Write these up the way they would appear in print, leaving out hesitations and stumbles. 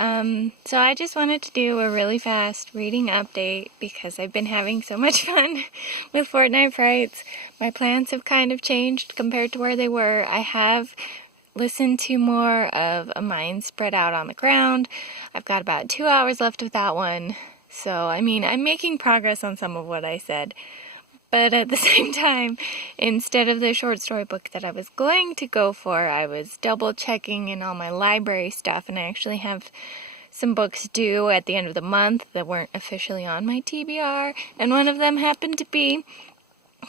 So I just wanted to do a really fast reading update because I've been having so much fun with Fortnight Frights. My plans have kind of changed compared to where they were. I have listened to more of A Mind Spread Out on the Ground. I've got about 2 hours left of that one. So, I mean, I'm making progress on some of what I said. But at the same time, instead of the short story book that I was going to go for, I was double checking in all my library stuff, and I actually have some books due at the end of the month that weren't officially on my TBR, and one of them happened to be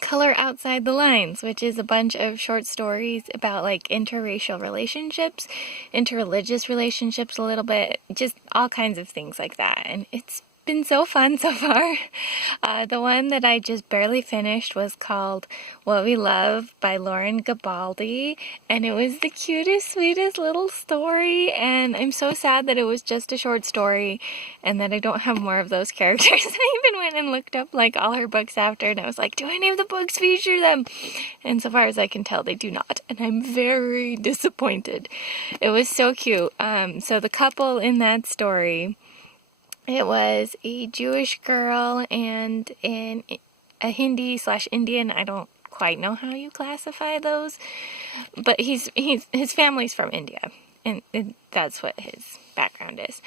Color Outside the Lines, which is a bunch of short stories about like interracial relationships, interreligious relationships a little bit, just all kinds of things like that, and it's been so fun so far. The one that I just barely finished was called What We Love by Lauren Gabaldi, and it was the cutest, sweetest little story, and I'm so sad that it was just a short story and that I don't have more of those characters. I even went and looked up like all her books after, and I was like, do any of the books feature them? And so far as I can tell, they do not, and I'm very disappointed. It was so cute. So the couple in that story, it was a Jewish girl and a Hindi/Indian. I don't quite know how you classify those, but his family's from India, and that's what his background is.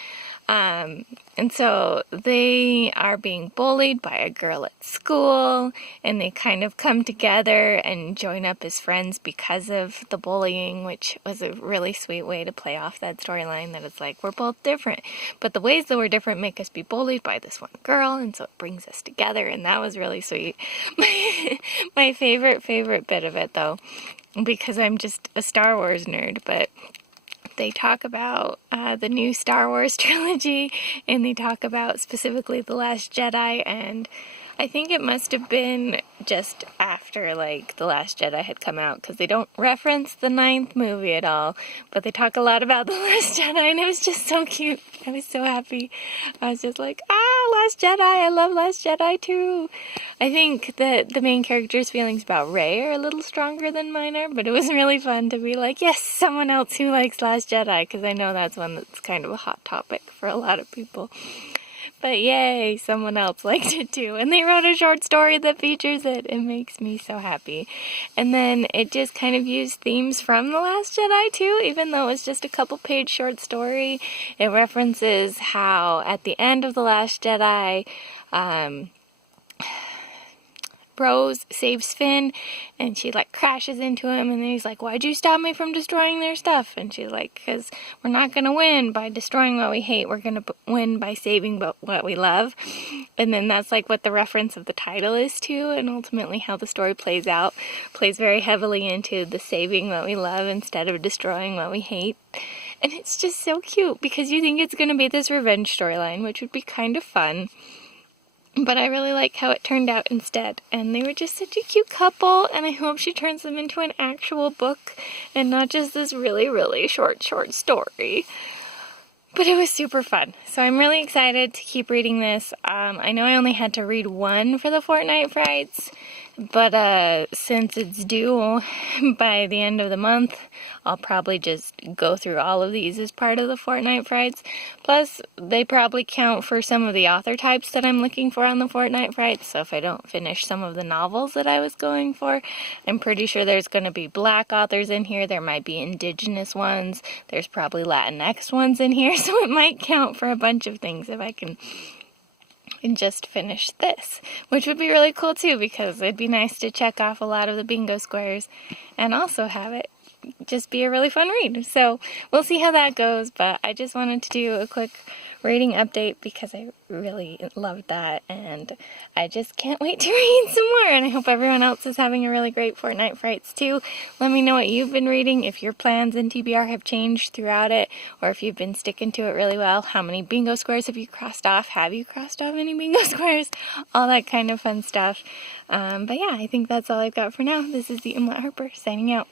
And so they are being bullied by a girl at school, and they kind of come together and join up as friends because of the bullying, which was a really sweet way to play off that storyline, that it's like, we're both different, but the ways that we're different make us be bullied by this one girl, and so it brings us together, and that was really sweet. My favorite bit of it, though, because I'm just a Star Wars nerd, but they talk about the new Star Wars trilogy, and they talk about specifically The Last Jedi, and I think it must have been just after, like, The Last Jedi had come out, because they don't reference the 9th movie at all, but they talk a lot about The Last Jedi, and it was just so cute. I was so happy. I was just like, Last Jedi, I love Last Jedi too. I think that the main character's feelings about Rey are a little stronger than mine are, but it was really fun to be like, yes, someone else who likes Last Jedi, because I know that's one that's kind of a hot topic for a lot of people. But yay, someone else liked it too. And they wrote a short story that features it. It makes me so happy. And then it just kind of used themes from The Last Jedi too, even though it's just a couple-page short story. It references how at the end of The Last Jedi, Rose saves Finn, and she like crashes into him, and then he's like, why'd you stop me from destroying their stuff? And she's like, because we're not going to win by destroying what we hate, we're going to win by saving what we love. And then that's like what the reference of the title is too, and ultimately how the story plays out, plays very heavily into the saving what we love instead of destroying what we hate. And it's just so cute, because you think it's going to be this revenge storyline, which would be kind of fun. But I really like how it turned out instead, and they were just such a cute couple, and I hope she turns them into an actual book, and not just this really, really short story. But it was super fun, so I'm really excited to keep reading this. I know I only had to read one for the Fortnight Frights, but since it's due by the end of the month, I'll probably just go through all of these as part of the Fortnight Frights. Plus, they probably count for some of the author types that I'm looking for on the Fortnight Frights, so if I don't finish some of the novels that I was going for, I'm pretty sure there's going to be Black authors in here, there might be Indigenous ones, there's probably Latinx ones in here, so it might count for a bunch of things if I can just finish this, which would be really cool too, because it'd be nice to check off a lot of the bingo squares and also have it just be a really fun read. So we'll see how that goes, but I just wanted to do a quick reading update because I really loved that, and I just can't wait to read some more, and I hope everyone else is having a really great Fortnight Frights too. Let me know what you've been reading, if your plans in TBR have changed throughout it, or if you've been sticking to it really well. How many bingo squares have you crossed off? Have you crossed off any bingo squares? All that kind of fun stuff. But yeah, I think that's all I've got for now. This is the Umlaut Harper signing out.